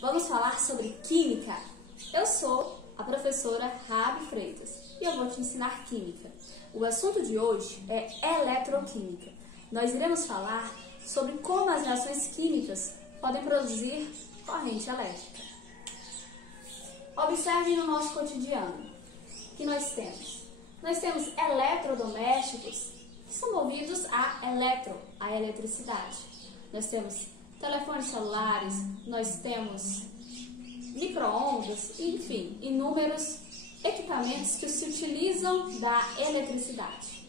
vamos falar sobre química. Eu sou a professora Rabi Freitas e eu vou te ensinar química. O assunto de hoje é eletroquímica. Nós iremos falar sobre como as reações químicas podem produzir corrente elétrica. Observe no nosso cotidiano que nós temos. Nós temos eletrodomésticos que são movidos a eletricidade. Nós temos telefones celulares, nós temos micro-ondas, enfim, inúmeros equipamentos que se utilizam da eletricidade.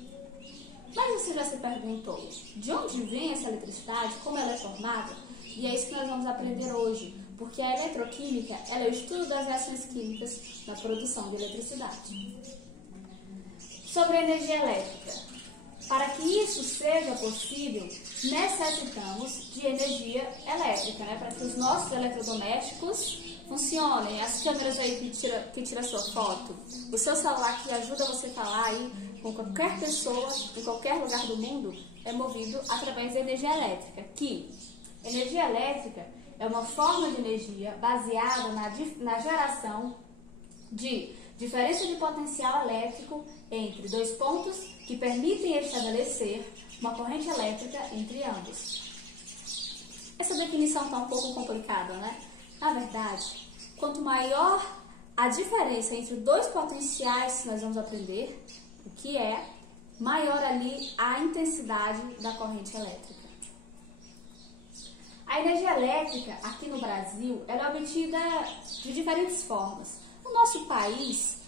Mas você já se perguntou, de onde vem essa eletricidade, como ela é formada? E é isso que nós vamos aprender hoje, porque a eletroquímica ela é o estudo das reações químicas na produção de eletricidade. Sobre a energia elétrica. Para que isso seja possível, necessitamos de energia elétrica, né? Para que os nossos eletrodomésticos funcionem. As câmeras aí que tira a sua foto, o seu celular que ajuda você a falar aí com qualquer pessoa, em qualquer lugar do mundo, é movido através da energia elétrica. Que energia elétrica é uma forma de energia baseada na geração de diferença de potencial elétrico entre dois pontos que permitem estabelecer uma corrente elétrica entre ambos. Essa definição está um pouco complicada, né? Na verdade, quanto maior a diferença entre dois potenciais que nós vamos aprender, o que é, maior ali a intensidade da corrente elétrica. A energia elétrica aqui no Brasil ela é obtida de diferentes formas. O nosso país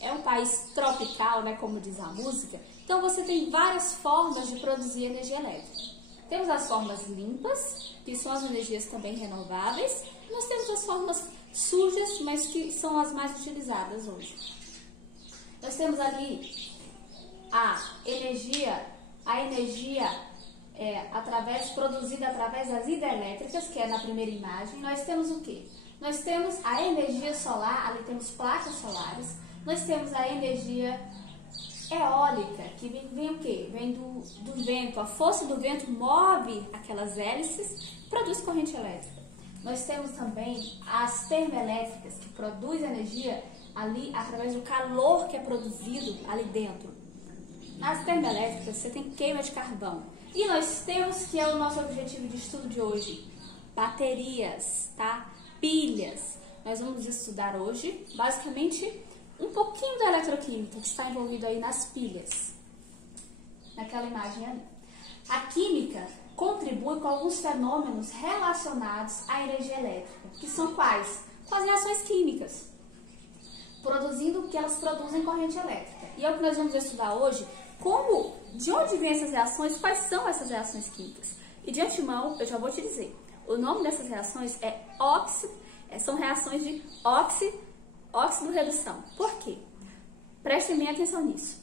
é um país tropical, né, como diz a música, então você tem várias formas de produzir energia elétrica. Temos as formas limpas, que são as energias também renováveis, e nós temos as formas sujas, mas que são as mais utilizadas hoje. Nós temos ali a energia produzida através das hidrelétricas, que é na primeira imagem. Nós temos o quê? Nós temos a energia solar, ali temos placas solares. Nós temos a energia eólica, que vem o quê? Vem do vento. A força do vento move aquelas hélices e produz corrente elétrica. Nós temos também as termoelétricas, que produzem energia ali através do calor que é produzido ali dentro. Nas termoelétricas você tem queima de carvão. E nós temos, que é o nosso objetivo de estudo de hoje, baterias, tá? Pilhas. Nós vamos estudar hoje, basicamente, um pouquinho da eletroquímica que está envolvido aí nas pilhas, naquela imagem ali. A química contribui com alguns fenômenos relacionados à energia elétrica, que são quais? Com as reações químicas, produzindo o que elas produzem corrente elétrica. E é o que nós vamos estudar hoje, de onde vêm essas reações, quais são essas reações químicas. E de antemão, eu já vou te dizer, o nome dessas reações são reações de óxido-redução. Por quê? Prestem bem atenção nisso.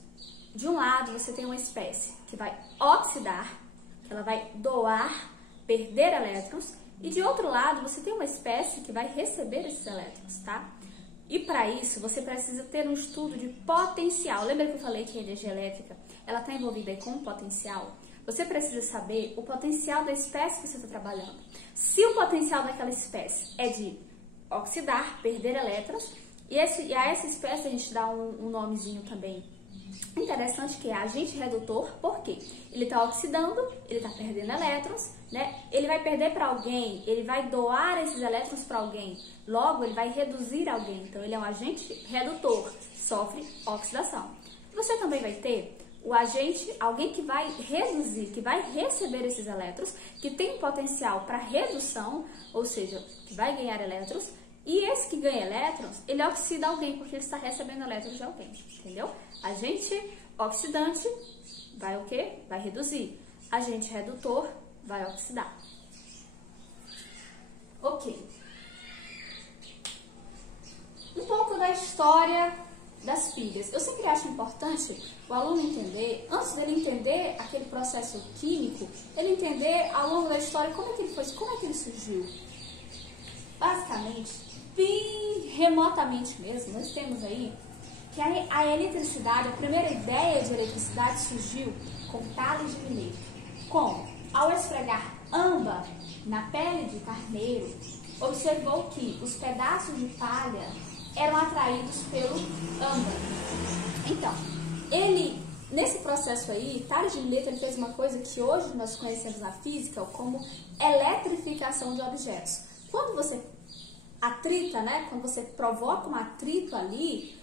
De um lado, você tem uma espécie que vai oxidar, que ela vai doar, perder elétrons, e de outro lado, você tem uma espécie que vai receber esses elétrons, tá? E para isso, você precisa ter um estudo de potencial. Lembra que eu falei que a energia elétrica ela está envolvida aí com potencial? Você precisa saber o potencial da espécie que você está trabalhando. Se o potencial daquela espécie é de oxidar, perder elétrons, e a essa espécie a gente dá um nomezinho também interessante, que é agente redutor. Por quê? Ele está oxidando, ele está perdendo elétrons, né? Ele vai perder para alguém, ele vai doar esses elétrons para alguém, logo ele vai reduzir alguém, então ele é um agente redutor, sofre oxidação. Você também vai ter o agente, alguém que vai reduzir, que vai receber esses elétrons, que tem potencial para redução, ou seja, que vai ganhar elétrons. E esse que ganha elétrons, ele oxida alguém, porque ele está recebendo elétrons de alguém, entendeu? Agente oxidante vai o quê? Vai reduzir. Agente redutor vai oxidar. Ok. Um pouco da história das pilhas. Eu sempre acho importante o aluno entender, antes dele entender aquele processo químico, ele entender ao longo da história como é que ele foi, como é que ele surgiu. Basicamente, bem remotamente mesmo, nós temos aí que a eletricidade, a primeira ideia de eletricidade surgiu com Tales de Mileto. Como? Ao esfregar âmbar na pele de carneiro, observou que os pedaços de palha eram atraídos pelo âmbar. Então, nesse processo aí, Thales de Mileto fez uma coisa que hoje nós conhecemos na física como eletrificação de objetos. Quando você atrita, né, quando você provoca um atrito ali,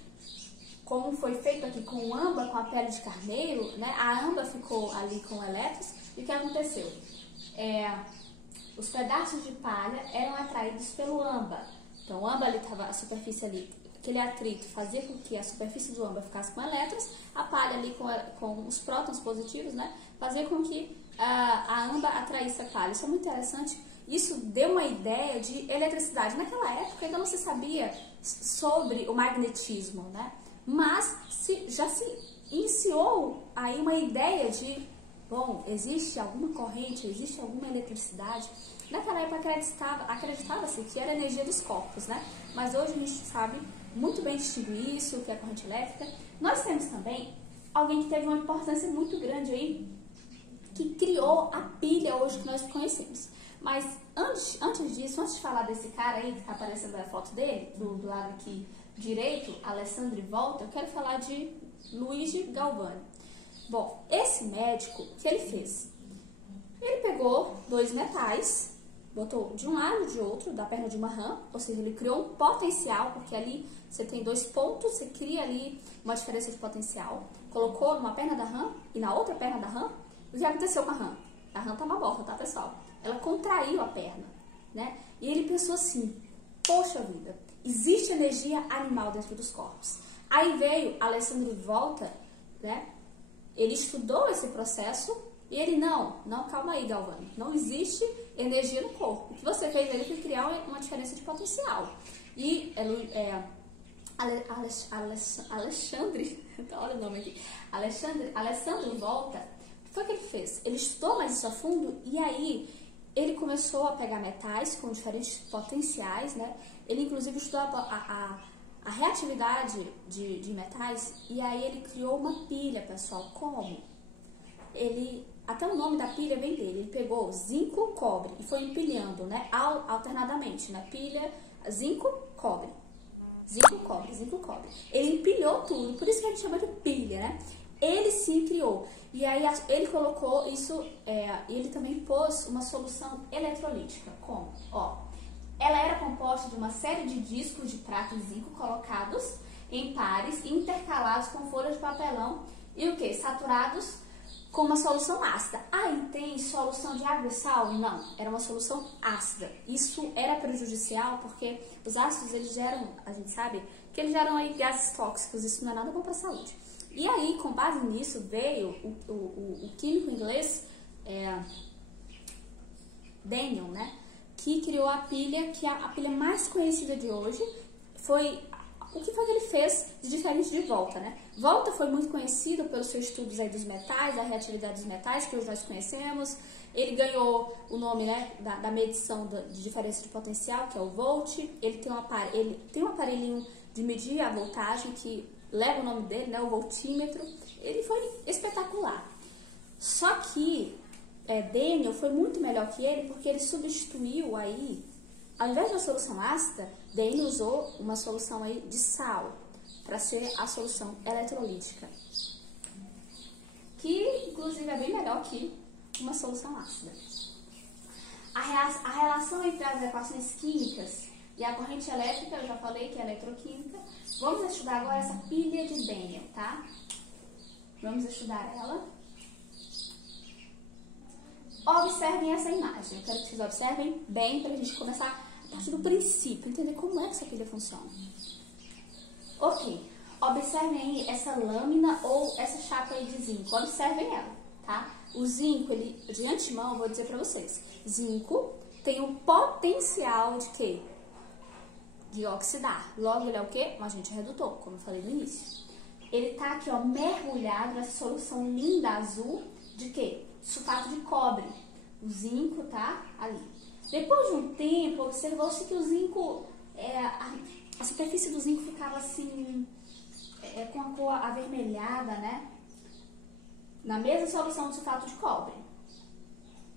como foi feito aqui com o âmbar, com a pele de carneiro, né, a âmbar ficou ali com elétrons, e o que aconteceu? Os pedaços de palha eram atraídos pelo âmbar. Então, o âmbar ali estava, a superfície ali, aquele atrito fazia com que a superfície do âmbar ficasse com elétrons, a palha ali com os prótons positivos, né, fazia com que a âmbar atraísse a palha. Isso é muito interessante. Isso deu uma ideia de eletricidade. Naquela época ainda não se sabia sobre o magnetismo, né? Mas já se iniciou aí uma ideia de, bom, existe alguma corrente, existe alguma eletricidade. Naquela época acreditava-se que era a energia dos corpos, né? Mas hoje a gente sabe muito bem distinguir isso, o que é corrente elétrica. Nós temos também alguém que teve uma importância muito grande aí, que criou a pilha hoje que nós conhecemos. Mas antes disso, antes de falar desse cara aí, que está aparecendo a foto dele, do lado aqui direito, Alessandro Volta, eu quero falar de Luigi Galvani. Bom, esse médico, o que ele fez? Ele pegou dois metais, botou de um lado e de outro, da perna de uma rã, ou seja, ele criou um potencial, porque ali você tem dois pontos, você cria ali uma diferença de potencial, colocou numa perna da rã e na outra perna da rã. O que aconteceu com a rã? A rã estava morta, tá, pessoal? Ela contraiu a perna, né? E ele pensou assim, poxa vida, existe energia animal dentro dos corpos. Aí veio Alessandro Volta, né? Ele estudou esse processo e ele, não, calma aí, Galvani, não existe energia no corpo. O que você fez ali foi criar uma diferença de potencial. E Alexandre, olha o nome aqui, Alessandro Volta, o que foi que ele fez? Ele estudou mais isso a fundo e aí ele começou a pegar metais com diferentes potenciais, né? Ele inclusive estudou a reatividade de metais e aí ele criou uma pilha, pessoal. Como? Até o nome da pilha vem dele. Ele pegou zinco, cobre e foi empilhando, né? Alternadamente, na pilha, zinco, cobre. Zinco, cobre, zinco, cobre. Ele empilhou tudo, por isso que a gente chama de pilha, né? Ele sim criou. E aí ele colocou isso, ele também pôs uma solução eletrolítica. Como? Ó, ela era composta de uma série de discos de prata e zinco colocados em pares e intercalados com folhas de papelão e o que? Saturados com uma solução ácida. Aí tem solução de água e sal? Não, era uma solução ácida. Isso era prejudicial porque os ácidos, eles geram, a gente sabe, que eles geram aí gases tóxicos, isso não é nada bom para a saúde. E aí, com base nisso, veio o químico inglês Daniel, né, que criou a pilha, que é a pilha mais conhecida de hoje. O que foi que ele fez de diferente de Volta, né? Volta foi muito conhecido pelos seus estudos aí dos metais, da reatividade dos metais, que hoje nós conhecemos. Ele ganhou o nome, né, da medição de diferença de potencial, que é o volt. Ele tem um aparelhinho de medir a voltagem que leva o nome dele, né, o voltímetro. Ele foi espetacular. Só que Daniel foi muito melhor que ele porque ele substituiu aí, ao invés de uma solução ácida, Daniel usou uma solução aí de sal para ser a solução eletrolítica, que inclusive é bem melhor que uma solução ácida. A relação entre as equações químicas e a corrente elétrica, eu já falei que é eletroquímica. Vamos estudar agora essa pilha de Daniel, tá? Vamos estudar ela. Observem essa imagem. Eu quero que vocês observem bem para a gente começar a partir do princípio, entender como é que essa pilha funciona. Ok, observem aí essa lâmina ou essa chapa aí de zinco. Observem ela, tá? O zinco, ele, de antemão, eu vou dizer para vocês. Zinco tem um potencial de quê? De oxidar. Logo, ele é o quê? Um agente redutor, como eu falei no início. Ele tá aqui, ó, mergulhado nessa solução linda azul de quê? Sulfato de cobre. O zinco tá ali. Depois de um tempo, observou-se que o zinco, a superfície do zinco ficava assim, com a cor avermelhada, né? Na mesma solução de sulfato de cobre,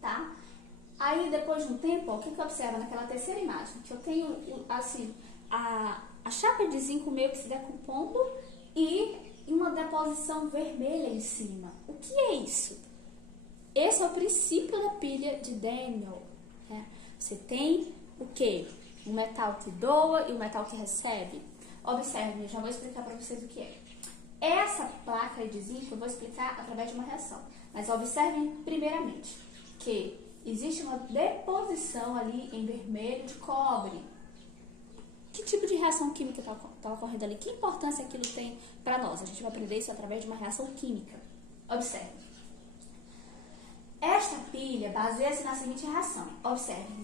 tá? Aí, depois de um tempo, ó, o que que observa naquela terceira imagem? Que eu tenho, assim, a chapa de zinco meio que se decompondo e uma deposição vermelha em cima. O que é isso? Esse é o princípio da pilha de Daniell, né? Você tem o quê? Um metal que doa e um metal que recebe. Observe, eu já vou explicar para vocês o que é. Essa placa de zinco eu vou explicar através de uma reação. Mas observem primeiramente que existe uma deposição ali em vermelho de cobre. Que tipo de reação química está ocorrendo ali? Que importância aquilo tem para nós? A gente vai aprender isso através de uma reação química. Observe. Esta pilha baseia-se na seguinte reação. Observe.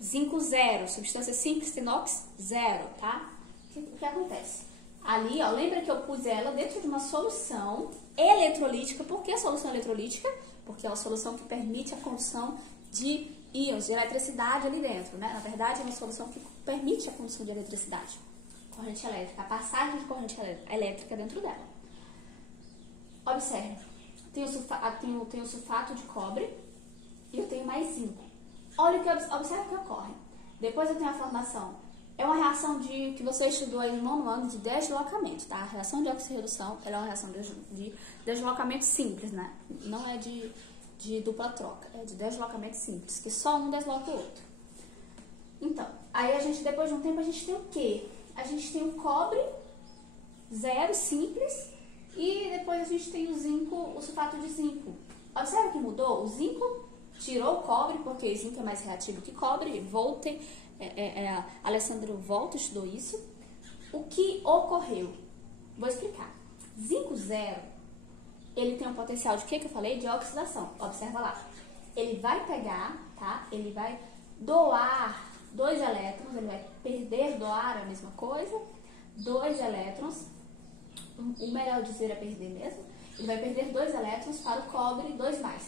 Zinco 0. Substância simples, inox 0, tá? O que acontece? Ali, ó, lembra que eu pus ela dentro de uma solução eletrolítica. Por que solução eletrolítica? Porque é uma solução que permite a condução de íons, de eletricidade ali dentro, né? Na verdade, é uma solução que permite a condução de eletricidade, corrente elétrica, a passagem de corrente elétrica dentro dela. Observe, tenho o sulfato de cobre e eu tenho mais zinco. Olha observe o que ocorre. Depois eu tenho a formação. É uma reação que você estudou aí no nono ano de deslocamento, tá? A reação de oxirredução ela é uma reação de deslocamento simples, né? Não é de dupla troca, é de deslocamento simples, que só um desloca o outro. Então, aí depois de um tempo, a gente tem o quê? A gente tem o cobre 0 simples e depois a gente tem o zinco, o sulfato de zinco. Observe que mudou? O zinco tirou o cobre, porque o zinco é mais reativo que cobre. Alessandro Volta estudou isso. O que ocorreu? Vou explicar. Zinco 0, ele tem um potencial de que eu falei? De oxidação. Observa lá. Ele vai pegar, tá? Ele vai doar 2 elétrons, ele vai perder, doar é a mesma coisa. 2 elétrons, o melhor dizer é perder mesmo. Ele vai perder 2 elétrons para o cobre, 2 mais.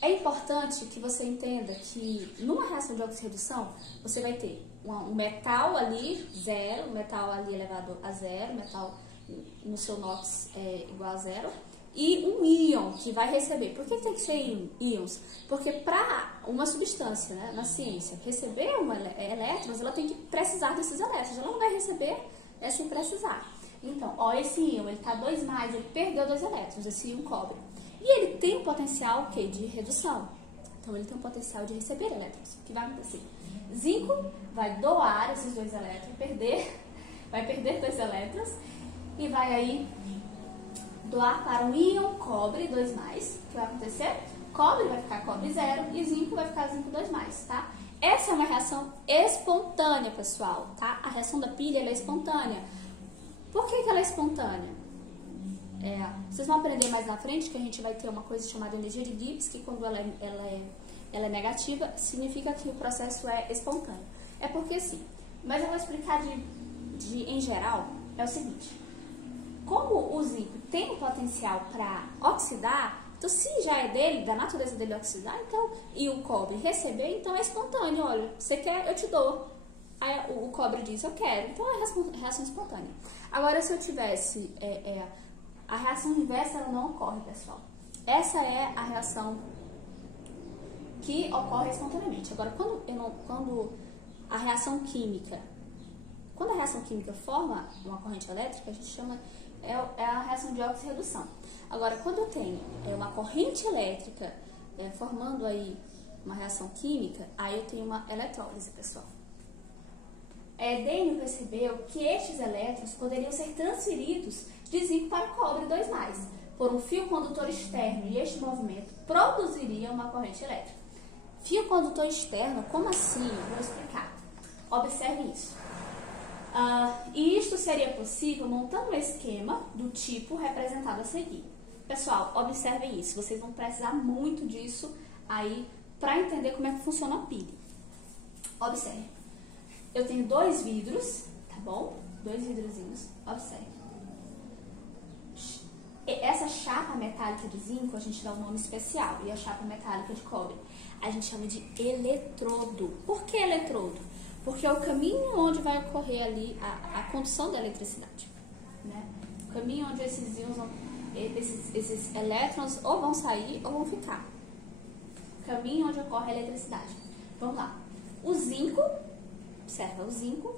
É importante que você entenda que numa reação de oxirredução, você vai ter um metal ali, 0, um metal ali elevado a 0, metal no seu NOx igual a 0, e um íon que vai receber. Por que tem que ser íons? Porque para uma substância, né, na ciência, receber elétrons, ela tem que precisar desses elétrons. Ela não vai receber sem precisar. Então, ó, esse íon, ele está 2 mais, ele perdeu 2 elétrons, esse íon cobre. E ele tem um potencial o quê? De redução. Então, ele tem um potencial de receber elétrons. O que vai acontecer? Zinco vai doar esses 2 elétrons, vai perder 2 elétrons e vai aí doar para um íon cobre 2 mais. O que vai acontecer? Cobre vai ficar cobre 0 e zinco vai ficar zinco 2 mais, tá? Essa é uma reação espontânea, pessoal, tá? A reação da pilha ela é espontânea. Por que ela é espontânea? Vocês vão aprender mais na frente que a gente vai ter uma coisa chamada energia de Gibbs, que quando ela é negativa, significa que o processo é espontâneo. É porque assim, mas eu vou explicar em geral, é o seguinte. Como o zinco tem um potencial para oxidar, então se já é dele, da natureza dele oxidar, então, e o cobre receber, então é espontâneo. Olha, você quer, eu te dou. Aí o cobre diz, eu quero. Então é reação espontânea. Agora, se eu tivesse... a reação inversa ela não ocorre, pessoal. Essa é a reação que ocorre espontaneamente. Agora, quando a reação química forma uma corrente elétrica, a gente chama é a reação de oxirredução. Agora, quando eu tenho uma corrente elétrica formando aí uma reação química, aí eu tenho uma eletrólise, pessoal. Daniell percebeu que estes elétrons poderiam ser transferidos de zinco para cobre 2+, por um fio condutor externo, e este movimento produziria uma corrente elétrica. Fio condutor externo, como assim? Vou explicar. Observe isso. E isto seria possível montando um esquema do tipo representado a seguir. Pessoal, observem isso. Vocês vão precisar muito disso aí para entender como é que funciona a pilha. Observe. Eu tenho 2 vidros, tá bom? 2 vidrozinhos. Observe. Essa chapa metálica de zinco, a gente dá um nome especial. E a chapa metálica de cobre, a gente chama de eletrodo. Por que eletrodo? Porque é o caminho onde vai ocorrer ali a condução da eletricidade, né? O caminho onde esses íons, esses elétrons ou vão sair ou vão ficar. caminho onde ocorre a eletricidade. Vamos lá. O zinco, observa, o zinco,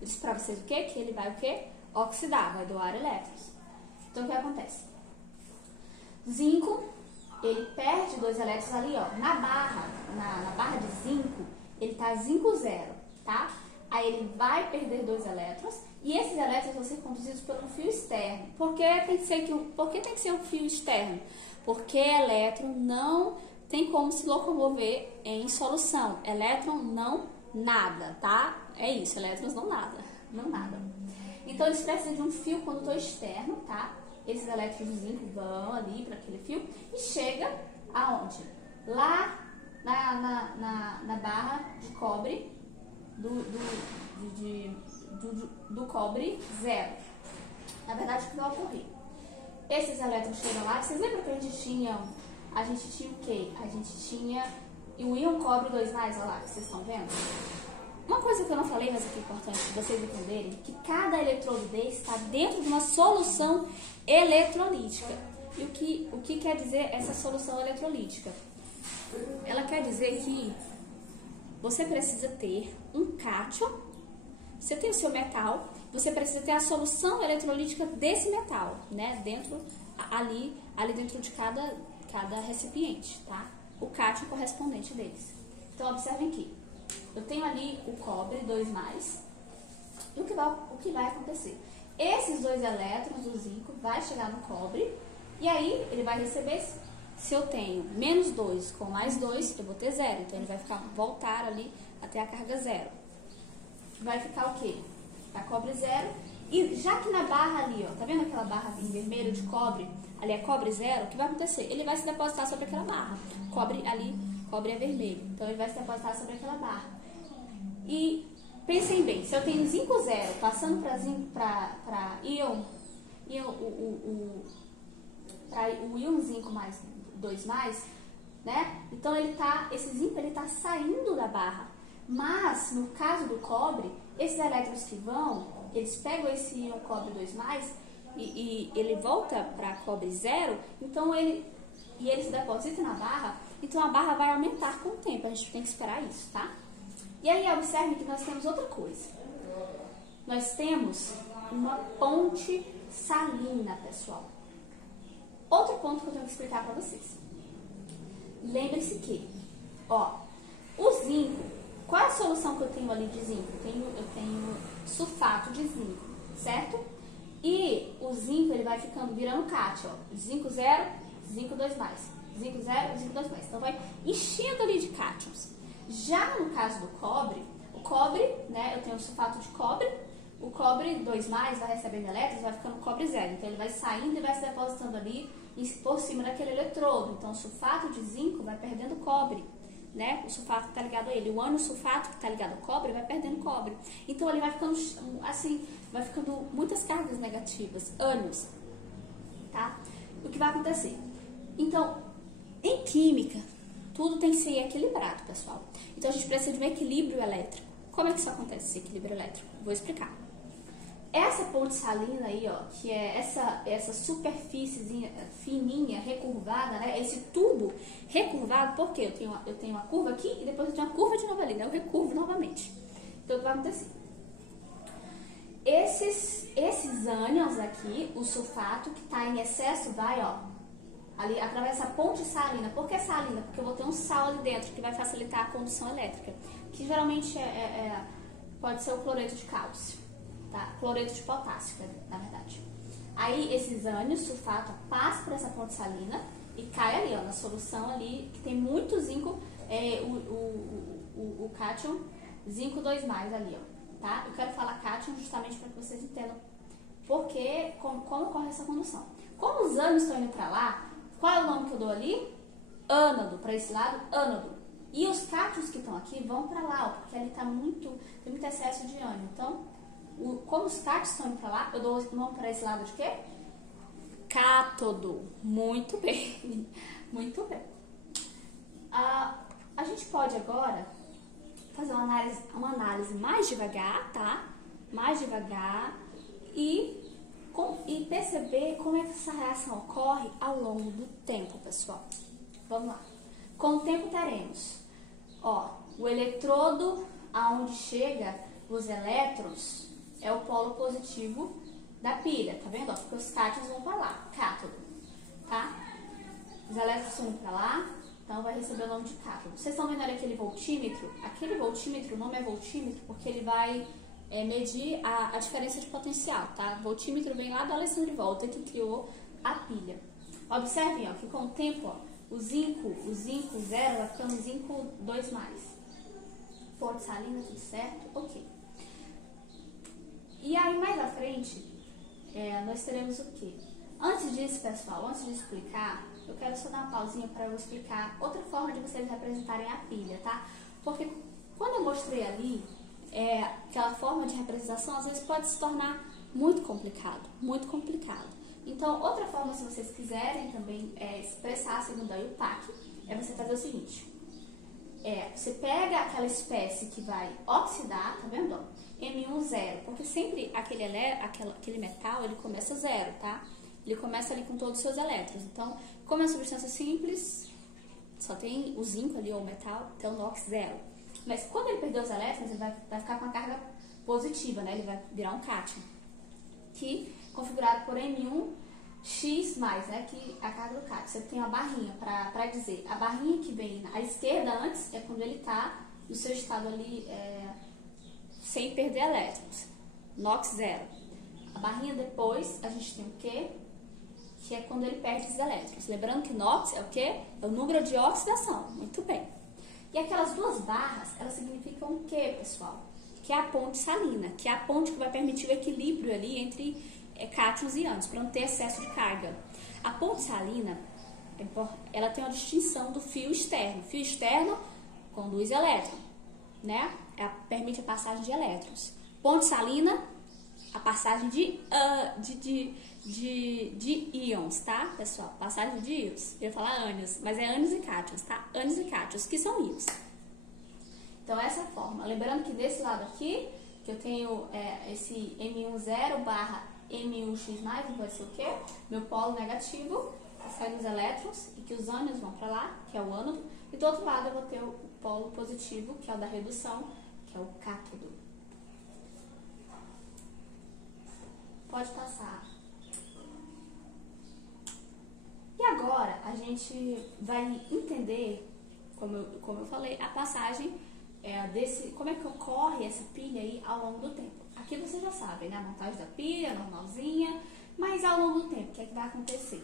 eu disse para vocês o quê? Que ele vai o quê? Oxidar, vai doar elétrons. Então, o que acontece? Zinco, ele perde 2 elétrons ali, ó, na barra de zinco, ele tá zinco 0, tá? Aí ele vai perder 2 elétrons e esses elétrons vão ser conduzidos por um fio externo. Por que tem que ser um fio externo? Porque elétron não tem como se locomover em solução. Elétron não nada, tá? É isso, elétrons não nadam. Então eles precisam de um fio condutor externo, tá? Esses elétrons de zinco vão ali para aquele fio e chega aonde? Lá na barra de cobre do cobre 0. Na verdade, o que vai ocorrer? Esses elétrons chegam lá. Vocês lembram que a gente tinha o quê? A gente tinha o íon cobre 2+, olha lá, que vocês estão vendo? Uma coisa que eu não falei, mas que é importante vocês entenderem, que cada eletrodo desse está dentro de uma solução eletrolítica. E o que quer dizer essa solução eletrolítica? Ela quer dizer que você precisa ter um cátion, você tem o seu metal, você precisa ter a solução eletrolítica desse metal, né? Ali dentro de cada recipiente, tá? O cátion correspondente deles. Então, observem aqui. Eu tenho ali o cobre 2+, e o que vai acontecer? Esses 2 elétrons do zinco vai chegar no cobre, e aí ele vai receber, se eu tenho -2 com +2, eu vou ter 0, então ele vai voltar ali até a carga 0. Vai ficar o quê? Tá cobre 0, e já que na barra ali, ó, tá vendo aquela barra em vermelho de cobre? Ali é cobre 0, o que vai acontecer? Ele vai se depositar sobre aquela barra. Cobre é vermelho, então ele vai se depositar sobre aquela barra. E pensem bem, se eu tenho zinco 0 passando para o íon zinco mais 2+, né? Então esse zinco ele tá saindo da barra. Mas no caso do cobre, esses elétrons que eles pegam esse íon cobre 2+, e ele volta para cobre 0, então ele se deposita na barra, então a barra vai aumentar com o tempo, a gente tem que esperar isso, tá? E aí observe que nós temos outra coisa. Nós temos uma ponte salina, pessoal. Outro ponto que eu tenho que explicar para vocês. Lembre-se que, ó, o zinco, qual é a solução que eu tenho ali de zinco? Eu tenho sulfato de zinco, certo? E o zinco, ele vai virando cátion, ó. Zinco 0, zinco 2+. Zinco 0, zinco 2+. Então vai enchendo ali de cátions. Já no caso do cobre, o cobre, né, eu tenho o sulfato de cobre, o cobre 2+, vai recebendo elétrons, vai ficando cobre 0. Então ele vai saindo e vai se depositando ali por cima daquele eletrodo. Então o sulfato de zinco vai perdendo cobre, né? O sulfato que está ligado a ele. O ânion sulfato que está ligado ao cobre vai perdendo cobre. Então ele vai ficando assim, vai ficando muitas cargas negativas, ânions, tá? O que vai acontecer? Então, em química, tudo tem que ser equilibrado, pessoal. Então a gente precisa de um equilíbrio elétrico. Como é que isso acontece, esse equilíbrio elétrico? Vou explicar. Essa ponte salina aí, ó, que é essa superfície fininha, recurvada, né? Esse tubo recurvado, porque eu tenho uma curva aqui e depois eu tenho uma curva de novo ali, né? Eu recurvo novamente. Então o que vai acontecer? Esses ânions aqui, o sulfato que está em excesso vai, ó, ali atravessa a ponte salina. Por que salina? Porque eu vou ter um sal ali dentro que vai facilitar a condução elétrica, que geralmente pode ser o cloreto de cálcio, tá? Cloreto de potássio, na verdade. Aí esses ânions, sulfato, passam por essa ponte salina e cai ali, ó, na solução ali, que tem muito zinco, o cátion, zinco 2+, ali, ó, tá? Eu quero falar cátion justamente para que vocês entendam como ocorre essa condução. Como os ânions estão indo para lá, qual é o nome que eu dou ali? Ânodo, para esse lado, ânodo. E os cátions que estão aqui vão para lá, ó, porque ali tem muito excesso de ânion. Então, como os cátions estão indo para lá, eu dou o nome para esse lado de quê? Cátodo. Muito bem, muito bem. A gente pode agora fazer uma análise mais devagar, tá? Mais devagar e perceber como é que essa reação ocorre ao longo do tempo, pessoal. Vamos lá. Com o tempo teremos, ó, o eletrodo aonde chega os elétrons é o polo positivo da pilha, tá vendo? Ó, porque os cátions vão para lá, cátodo, tá? Os elétrons vão para lá, então vai receber o nome de cátodo. Vocês estão vendo ali aquele voltímetro? Aquele voltímetro, o nome é voltímetro porque ele vai medir a diferença de potencial, tá? O voltímetro vem lá do Alessandro Volta, que criou a pilha. Observem, ó, que com o tempo, ó, o zinco 0 vai ficando zinco 2+. Ponte salina, tudo certo? Ok. E aí, mais à frente, nós teremos o quê? Antes disso, pessoal, antes de explicar, eu quero só dar uma pausinha para eu explicar outra forma de vocês representarem a pilha, tá? Porque quando eu mostrei ali, aquela forma de representação, às vezes pode se tornar muito complicado, muito complicado. Então, outra forma, se vocês quiserem também expressar segundo a UPAC, é você fazer o seguinte. Você pega aquela espécie que vai oxidar, tá vendo? M1 0, porque sempre aquele metal, ele começa zero, tá? Ele começa ali com todos os seus elétrons. Então, como é uma substância simples, só tem o zinco ali, ou o metal, então NOx 0. Mas quando ele perder os elétrons, ele vai ficar com a carga positiva, né? Ele vai virar um cátion, que configurado por M1X+, né? Que é a carga do cátion. Você tem uma barrinha para dizer. A barrinha que vem à esquerda antes é quando ele está no seu estado ali sem perder elétrons. NOx 0. A barrinha depois, a gente tem o quê? Que é quando ele perde os elétrons. Lembrando que NOx é o quê? É o número de oxidação. Muito bem. E aquelas duas barras, elas significam o quê, pessoal? Que é a ponte salina, que é a ponte que vai permitir o equilíbrio ali entre cátions e ânions, para não ter excesso de carga. A ponte salina, ela tem uma distinção do fio externo. O fio externo conduz elétron, né? Permite a passagem de elétrons. Ponte salina, a passagem de íons, tá, pessoal? Passagem de íons. Eu ia falar ânions, mas é ânions e cátions, tá? Ânions e cátions, que são íons. Então, essa é a forma. Lembrando que desse lado aqui, que eu tenho esse M1 0 barra M1X+, vai ser o quê? Meu polo negativo, sai dos elétrons, e que os ânions vão para lá, que é o ânodo. E do outro lado eu vou ter o polo positivo, que é o da redução, que é o cátodo. Pode passar. E agora a gente vai entender, como eu falei, a passagem como é que ocorre essa pilha aí ao longo do tempo. Aqui vocês já sabem, né? A montagem da pilha, normalzinha, mas ao longo do tempo, o que é que vai acontecer?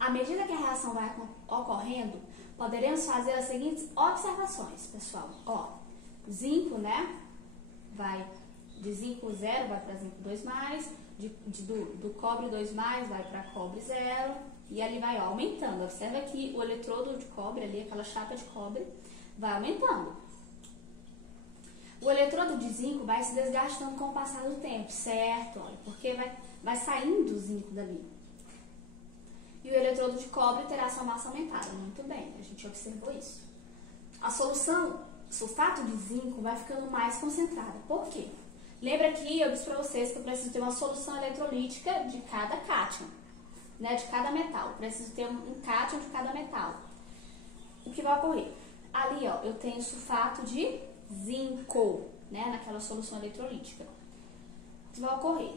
À medida que a reação vai ocorrendo, poderemos fazer as seguintes observações, pessoal. Ó, zinco, né? Vai de zinco 0 vai para zinco 2+, do cobre 2+, vai para cobre 0, e ali vai aumentando. Observa que o eletrodo de cobre ali, aquela chapa de cobre, vai aumentando. O eletrodo de zinco vai se desgastando com o passar do tempo, certo? Olha, porque vai saindo o zinco dali. E o eletrodo de cobre terá sua massa aumentada. Muito bem, a gente observou isso. A solução sulfato de zinco vai ficando mais concentrada. Por quê? Lembra que eu disse para vocês que eu preciso ter uma solução eletrolítica de cada cátion, né? De cada metal. Eu preciso ter um cátion de cada metal. O que vai ocorrer? Ali, ó, eu tenho sulfato de zinco, né? Naquela solução eletrolítica. O que vai ocorrer?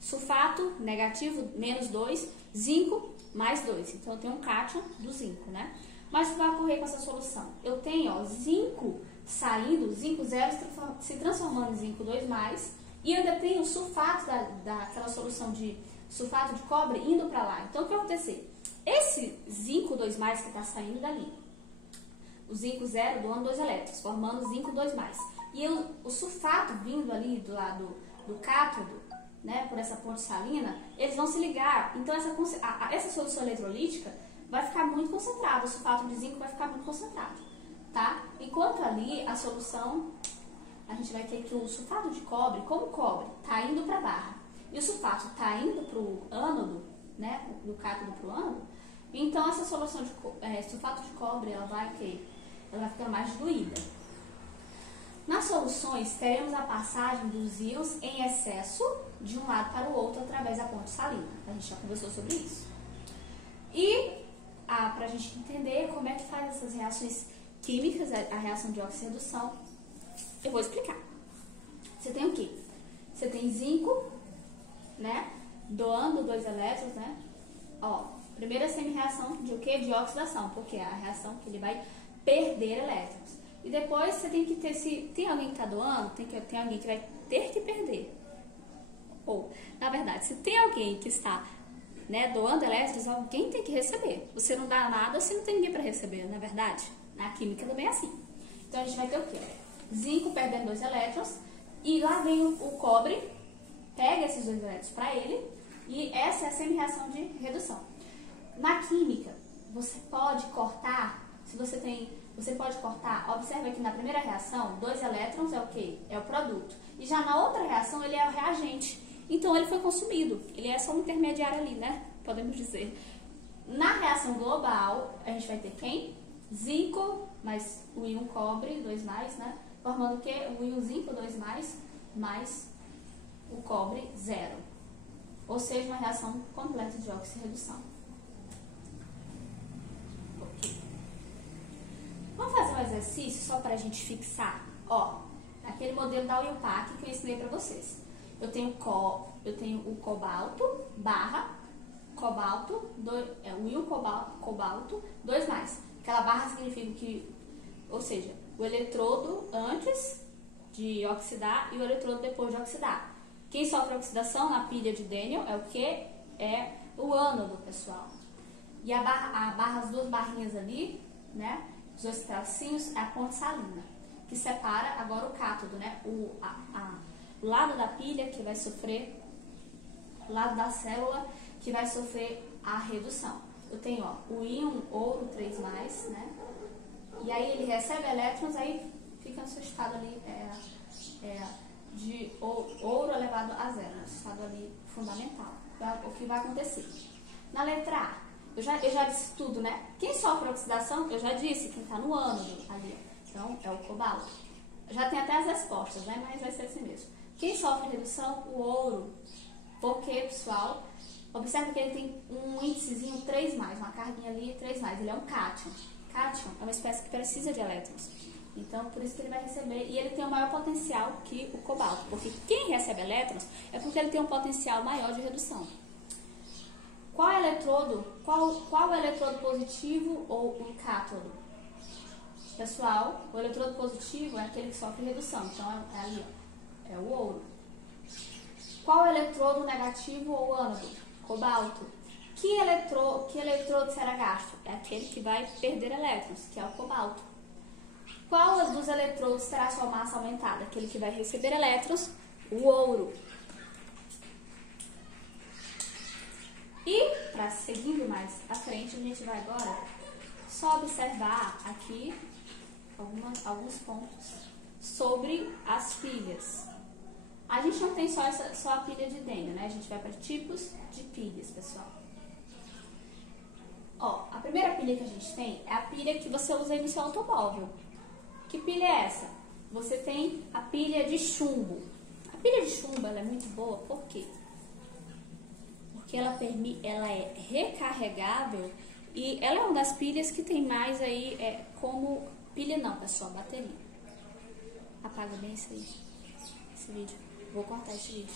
Sulfato negativo, -2, zinco, +2. Então, eu tenho um cátion do zinco, né? Mas o que vai ocorrer com essa solução? Eu tenho, ó, zinco saindo, zinco 0 se transformando em zinco 2+, e ainda tenho o sulfato daquela solução de sulfato de cobre indo para lá. Então, o que vai acontecer? Esse zinco 2+, que está saindo dali, o zinco 0 doando 2 elétrons, formando zinco 2+. E o sulfato vindo ali do lado do cátodo, né, por essa ponte salina, eles vão se ligar. Então, essa solução eletrolítica vai ficar muito concentrada, o sulfato de zinco vai ficar muito concentrado, tá? Enquanto ali, a solução, a gente vai ter que o sulfato de cobre, como o cobre, tá indo para a barra, e o sulfato tá indo para o ânodo, né, do cátodo para o ânodo, então essa solução de sulfato de cobre, ela vai ficando mais diluída. Nas soluções, teremos a passagem dos íons em excesso de um lado para o outro através da ponte salina. A gente já conversou sobre isso. E para a gente entender como é que faz essas reações químicas, a reação de oxirredução, eu vou explicar. Você tem o quê? Você tem zinco, né? Doando 2 elétrons, né? Ó, primeira semi-reação de o quê? De oxidação, porque é a reação que ele vai perder elétrons. E depois você tem que ter, se tem alguém que está doando, tem alguém que vai ter que perder. Ou, na verdade, se tem alguém que está, né, doando elétrons, alguém tem que receber. Você não dá nada se não tem ninguém para receber, não é verdade? Na química também é assim. Então a gente vai ter o quê? Zinco perdendo 2 elétrons, e lá vem o cobre, pega esses 2 elétrons para ele, e essa é a semi-reação de redução. Na química, você pode cortar, você pode cortar, observa que na primeira reação, 2 elétrons é o quê? É o produto. E já na outra reação, ele é o reagente. Então, ele foi consumido. Ele é só um intermediário ali, né? Podemos dizer. Na reação global, a gente vai ter quem? Zinco, mais o íon cobre, 2+, né? Formando o quê? O íon zinco, 2+, mais o cobre, 0. Ou seja, uma reação completa de oxirredução. Ok. Vamos fazer um exercício só para a gente fixar? Ó, aquele modelo da UIUPAC que eu ensinei para vocês. Eu tenho o cobalto, cobalto, o íon cobalto, 2+. Aquela barra significa que, ou seja, o eletrodo antes de oxidar e o eletrodo depois de oxidar. Quem sofre oxidação na pilha de Daniell é o que? É o ânodo, pessoal. E a barra, as 2 barrinhas ali, né? Os 2 tracinhos é a ponte salina, que separa agora o cátodo, né? O lado da pilha que vai sofrer, o lado da célula que vai sofrer a redução. Eu tenho, ó, o íon ouro 3+, né? E aí ele recebe elétrons, aí fica no seu estado ali de ouro elevado a 0, né? Estado ali fundamental. O que vai acontecer? Na letra A, eu já disse tudo, né? Quem sofre oxidação, eu já disse, quem está no ânodo ali, então é o cobalto. Já tem até as respostas, né? Mas vai ser assim mesmo. Quem sofre redução? O ouro. Porque, pessoal, observe que ele tem um índicezinho 3+, uma carguinha ali 3+, ele é um cátion. Cátion é uma espécie que precisa de elétrons. Então, por isso que ele vai receber, e ele tem um maior potencial que o cobalto, porque quem recebe elétrons é porque ele tem um potencial maior de redução. Qual é o eletrodo positivo ou o cátodo? Pessoal, o eletrodo positivo é aquele que sofre redução, então é ali, ó, é o ouro. Qual é o eletrodo negativo ou ânodo? Cobalto. Que eletrodo será gasto? É aquele que vai perder elétrons, que é o cobalto. Qual dos eletrodos terá sua massa aumentada? Aquele que vai receber elétrons, o ouro. E, para seguindo mais à frente, a gente vai agora só observar aqui alguns pontos sobre as pilhas. A gente não tem só a pilha de Daniell, né? A gente vai para tipos de pilhas, pessoal. Ó, a primeira pilha que a gente tem é a pilha que você usa aí no seu automóvel. Que pilha é essa? Você tem a pilha de chumbo. A pilha de chumbo ela é muito boa, por quê? Porque ela é recarregável e ela é uma das pilhas que tem mais aí, como pilha não, pessoal, bateria. Apaga bem esse vídeo. Vou cortar esse vídeo.